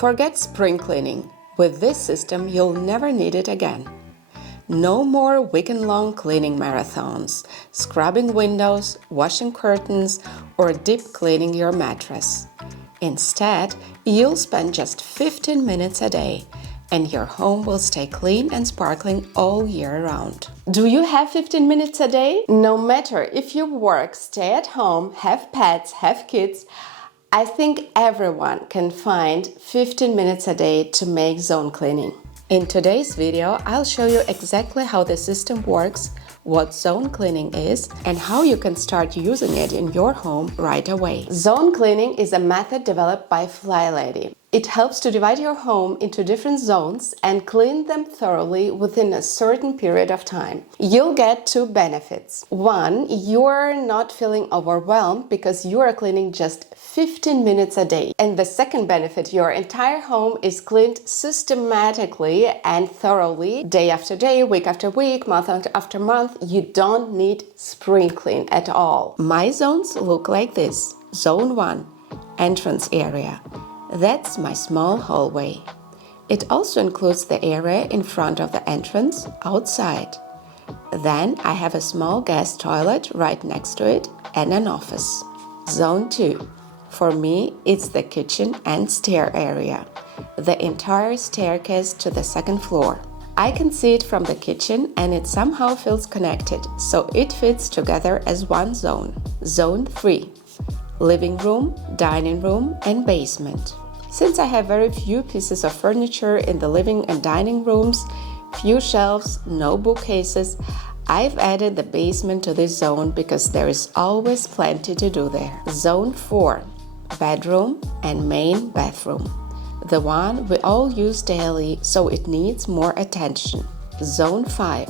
Forget spring cleaning. With this system, you'll never need it again. No more weekend-long cleaning marathons, scrubbing windows, washing curtains, or deep cleaning your mattress. Instead, you'll spend just 15 minutes a day, and your home will stay clean and sparkling all year round. Do you have 15 minutes a day? No matter if you work, stay at home, have pets, have kids, I think everyone can find 15 minutes a day to make zone cleaning. In today's video, I'll show you exactly how the system works, what zone cleaning is, and how you can start using it in your home right away. Zone cleaning is a method developed by FlyLady. It helps to divide your home into different zones and clean them thoroughly within a certain period of time. You'll get two benefits. One, you're not feeling overwhelmed because you are cleaning just 15 minutes a day. And the second benefit, your entire home is cleaned systematically and thoroughly, day after day, week after week, month after month. You don't need spring clean at all. My zones look like this. Zone 1, entrance area. That's my small hallway. It also includes the area in front of the entrance, outside. Then I have a small guest toilet right next to it and an office. Zone 2. For me, it's the kitchen and stair area, the entire staircase to the second floor. I can see it from the kitchen and it somehow feels connected, so it fits together as one zone. Zone 3. Living room, dining room, and basement. Since I have very few pieces of furniture in the living and dining rooms, few shelves, no bookcases, I've added the basement to this zone because there is always plenty to do there. Zone 4. Bedroom and main bathroom. The one we all use daily, so it needs more attention. Zone 5.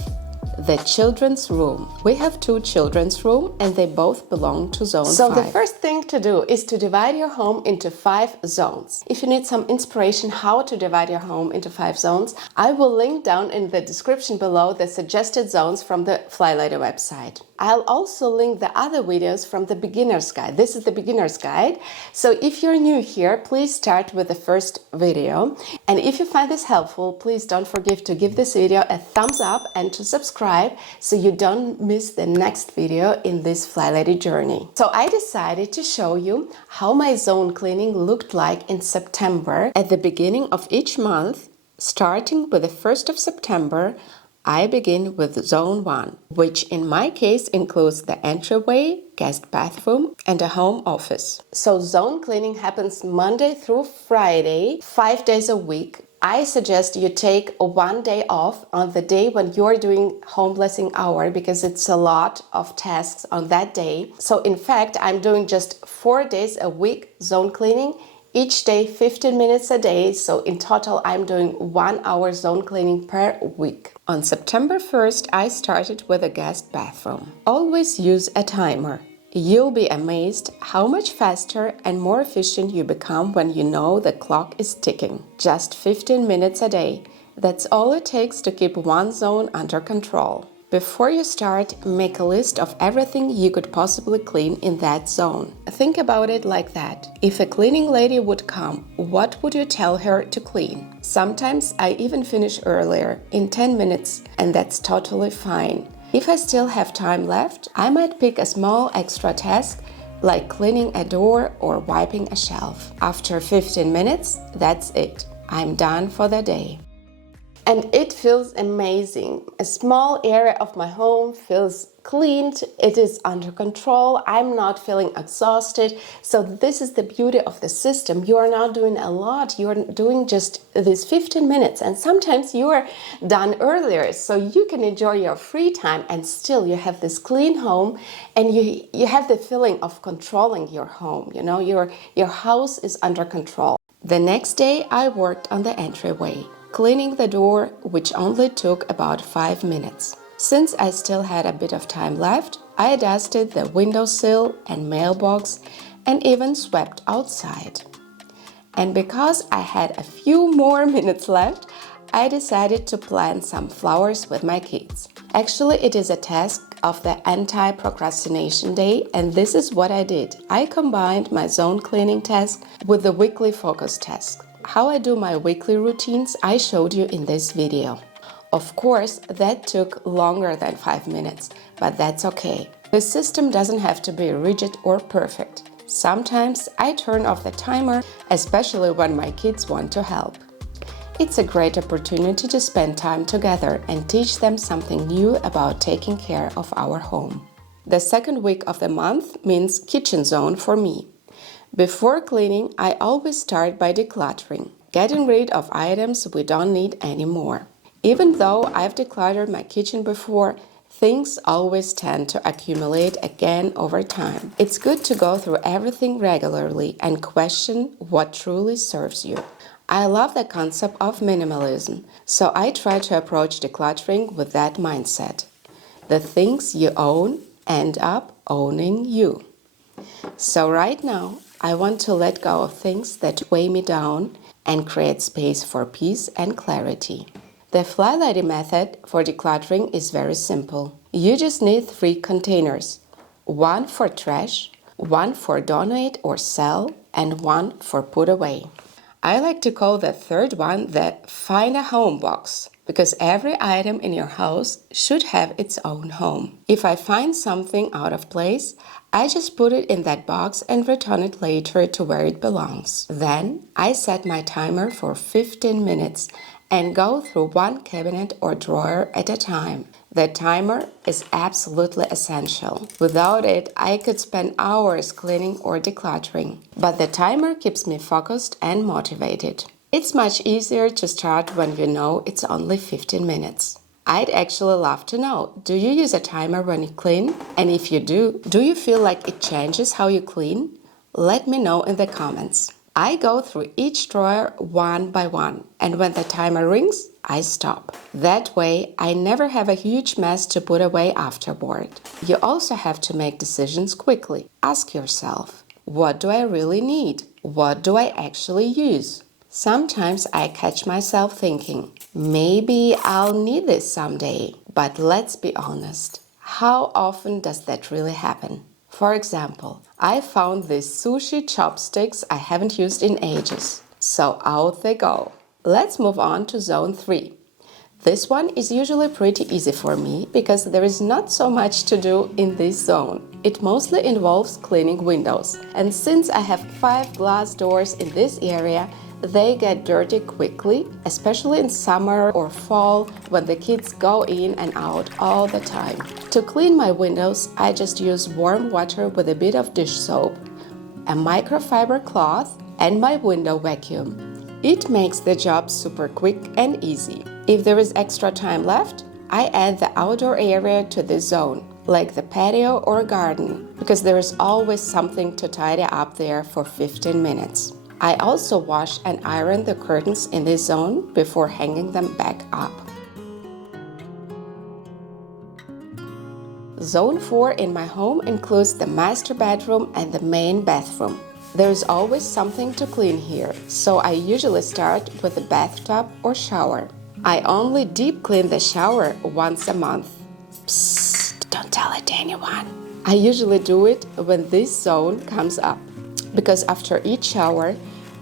The children's room. We have 2 children's rooms and they both belong to Zone 5. So the first thing to do is to divide your home into 5 zones. If you need some inspiration how to divide your home into 5 zones, I will link down in the description below the suggested zones from the FlyLady website. I'll also link the other videos from the beginner's guide. This is the beginner's guide. So if you're new here, please start with the first video. And if you find this helpful, please don't forget to give this video a thumbs up and to subscribe so you don't miss the next video in this FlyLady journey. So I decided to show you how my zone cleaning looked like in September. At the beginning of each month, starting with the 1st of September, I begin with Zone 1, which in my case includes the entryway, guest bathroom, and a home office. So zone cleaning happens Monday through Friday, 5 days a week. I suggest you take 1 day off on the day when you're doing home blessing hour because it's a lot of tasks on that day. So in fact, I'm doing just 4 days a week zone cleaning. Each day 15 minutes a day, so in total I'm doing 1 hour zone cleaning per week. On September 1st, I started with a guest bathroom. Always use a timer. You'll be amazed how much faster and more efficient you become when you know the clock is ticking. Just 15 minutes a day. That's all it takes to keep one zone under control. Before you start, make a list of everything you could possibly clean in that zone. Think about it like that. If a cleaning lady would come, what would you tell her to clean? Sometimes I even finish earlier, in 10 minutes, and that's totally fine. If I still have time left, I might pick a small extra task like cleaning a door or wiping a shelf. After 15 minutes, that's it. I'm done for the day. And it feels amazing. A small area of my home feels cleaned, it is under control, I'm not feeling exhausted. So this is the beauty of the system. You are not doing a lot, you are doing just these 15 minutes and sometimes you are done earlier so you can enjoy your free time and still you have this clean home and you have the feeling of controlling your home. You know, your house is under control. The next day I worked on the entryway, cleaning the door, which only took about 5 minutes. Since I still had a bit of time left, I dusted the windowsill and mailbox and even swept outside. And because I had a few more minutes left, I decided to plant some flowers with my kids. Actually, it is a task of the anti-procrastination day, and this is what I did. I combined my zone cleaning task with the weekly focus task. how I do my weekly routines I showed you in this video. Of course, that took longer than 5 minutes, but that's okay. The system doesn't have to be rigid or perfect. Sometimes I turn off the timer, especially when my kids want to help. It's a great opportunity to spend time together and teach them something new about taking care of our home. The second week of the month means kitchen zone for me. Before cleaning, I always start by decluttering, getting rid of items we don't need anymore. Even though I've decluttered my kitchen before, things always tend to accumulate again over time. It's good to go through everything regularly and question what truly serves you. I love the concept of minimalism, so I try to approach decluttering with that mindset. The things you own end up owning you. So right now, I want to let go of things that weigh me down and create space for peace and clarity. The FlyLady method for decluttering is very simple. You just need 3 containers, 1 for trash, 1 for donate or sell, and 1 for put away. I like to call the third one the Find a Home box, because every item in your house should have its own home. If I find something out of place, I just put it in that box and return it later to where it belongs. Then I set my timer for 15 minutes and go through one cabinet or drawer at a time. The timer is absolutely essential. Without it, I could spend hours cleaning or decluttering. But the timer keeps me focused and motivated. It's much easier to start when you know it's only 15 minutes. I'd actually love to know, do you use a timer when you clean? And if you do you feel like it changes how you clean? Let me know in the comments. I go through each drawer one by one, and when the timer rings, I stop. That way, I never have a huge mess to put away afterward. You also have to make decisions quickly. Ask yourself, what do I really need? What do I actually use? Sometimes I catch myself thinking, maybe I'll need this someday. But let's be honest, how often does that really happen? For example, I found these sushi chopsticks I haven't used in ages. So out they go. Let's move on to zone 3. This one is usually pretty easy for me because there is not so much to do in this zone. It mostly involves cleaning windows. And since I have 5 glass doors in this area, they get dirty quickly, especially in summer or fall when the kids go in and out all the time. To clean my windows, I just use warm water with a bit of dish soap, a microfiber cloth, and my window vacuum. It makes the job super quick and easy. If there is extra time left, I add the outdoor area to this zone, like the patio or garden, because there is always something to tidy up there for 15 minutes. I also wash and iron the curtains in this zone before hanging them back up. Zone 4 in my home includes the master bedroom and the main bathroom. There's always something to clean here, so I usually start with the bathtub or shower. I only deep clean the shower once a month. Psst, don't tell it to anyone. I usually do it when this zone comes up, because after each shower,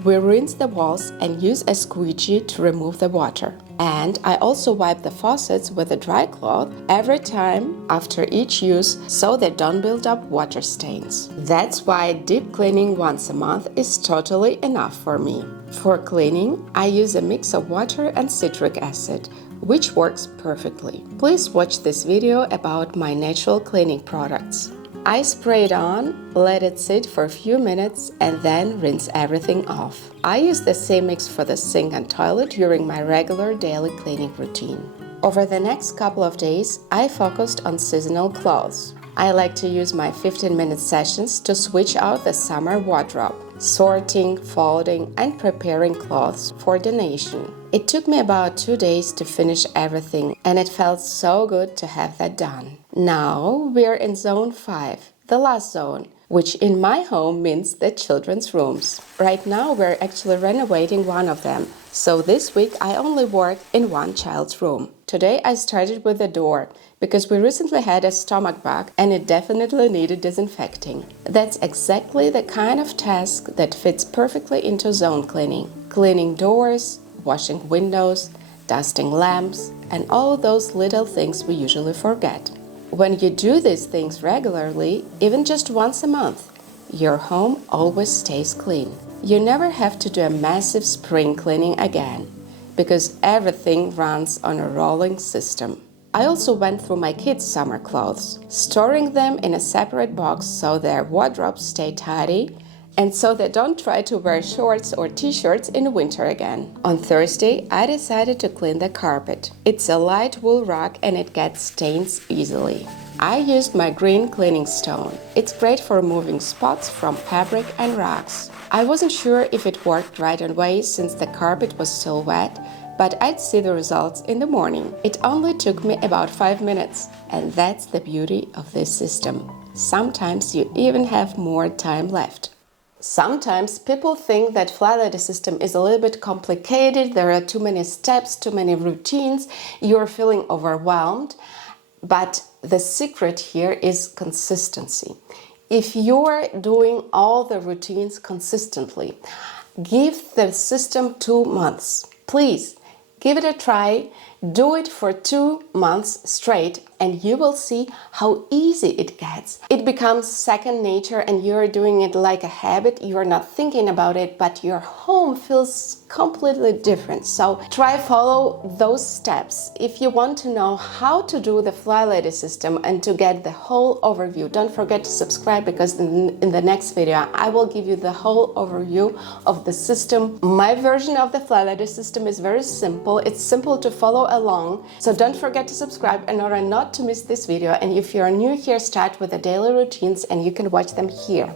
we rinse the walls and use a squeegee to remove the water. And I also wipe the faucets with a dry cloth every time after each use so they don't build up water stains. That's why deep cleaning once a month is totally enough for me. For cleaning, I use a mix of water and citric acid, which works perfectly. Please watch this video about my natural cleaning products. I spray it on, let it sit for a few minutes, and then rinse everything off. I use the same mix for the sink and toilet during my regular daily cleaning routine. Over the next couple of days, I focused on seasonal clothes. I like to use my 15-minute sessions to switch out the summer wardrobe, sorting, folding, and preparing clothes for donation. It took me about 2 days to finish everything, and it felt so good to have that done. Now we're in zone 5, the last zone, which in my home means the children's rooms. Right now we're actually renovating one of them, so this week I only work in one child's room. Today I started with the door, because we recently had a stomach bug and it definitely needed disinfecting. That's exactly the kind of task that fits perfectly into zone cleaning. cleaning doors, washing windows, dusting lamps, and all those little things we usually forget. When you do these things regularly, even just once a month, your home always stays clean. You never have to do a massive spring cleaning again, because everything runs on a rolling system. I also went through my kids' summer clothes, storing them in a separate box so their wardrobes stay tidy and so they don't try to wear shorts or t-shirts in winter again. On Thursday, I decided to clean the carpet. It's a light wool rug and it gets stains easily. I used my green cleaning stone. It's great for removing spots from fabric and rugs. I wasn't sure if it worked right away since the carpet was still wet, but I'd see the results in the morning. It only took me about 5 minutes, and that's the beauty of this system. Sometimes you even have more time left. Sometimes people think that FlyLady system is a little bit complicated, there are too many steps, too many routines, you're feeling overwhelmed, but the secret here is consistency. If you're doing all the routines consistently, give the system 2 months. Please, give it a try. Do it for 2 months straight and you will see how easy it gets. It becomes second nature and you're doing it like a habit. You're not thinking about it, but your home feels completely different. So try follow those steps. If you want to know how to do the FlyLady system and to get the whole overview, don't forget to subscribe because in the next video I will give you the whole overview of the system. My version of the FlyLady system is very simple. It's simple to follow along. So don't forget to subscribe in order not to miss this video, and if you're new here, start with the daily routines and you can watch them here.